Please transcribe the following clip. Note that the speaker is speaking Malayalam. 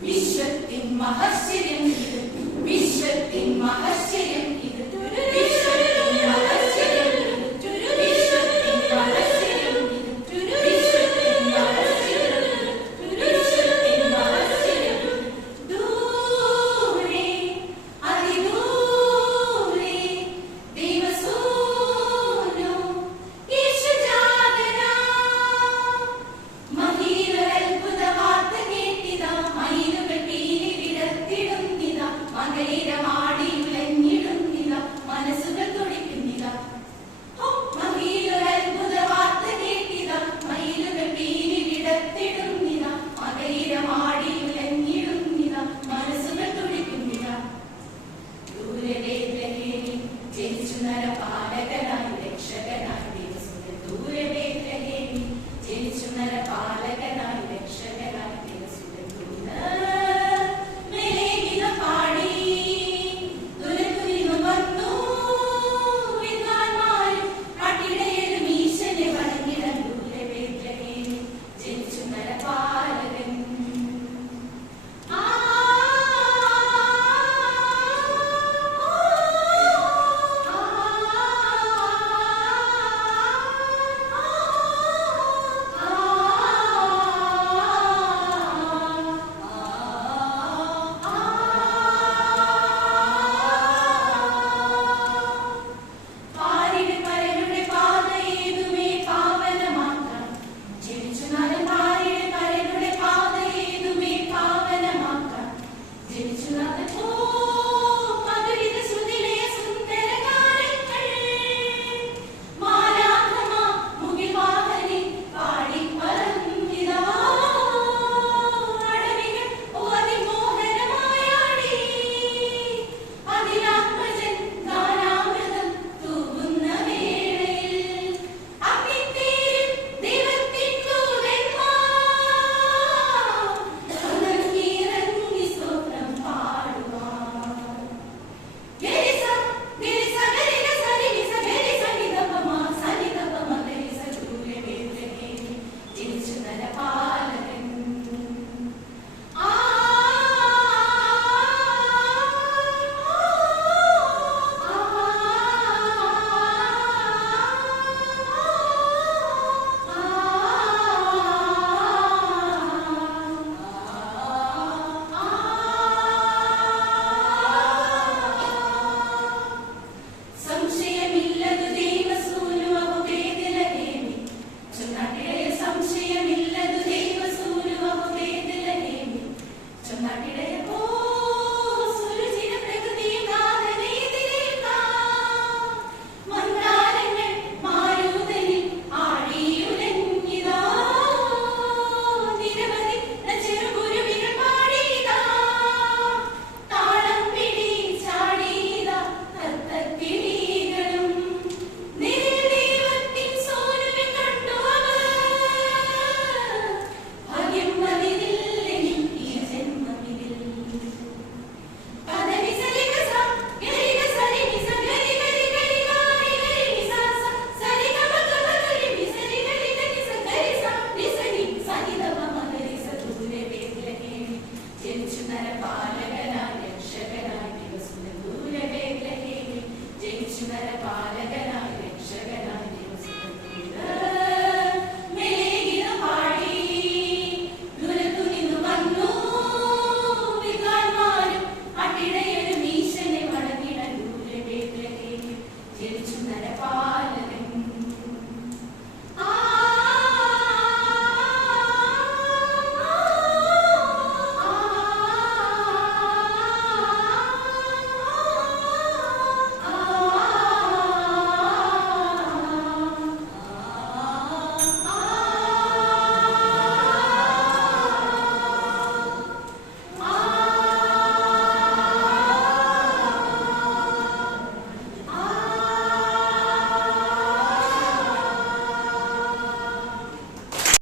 വിശ്വത്തിൻ മഹർഷി വിശ്വത്തിൻ മഹർഷി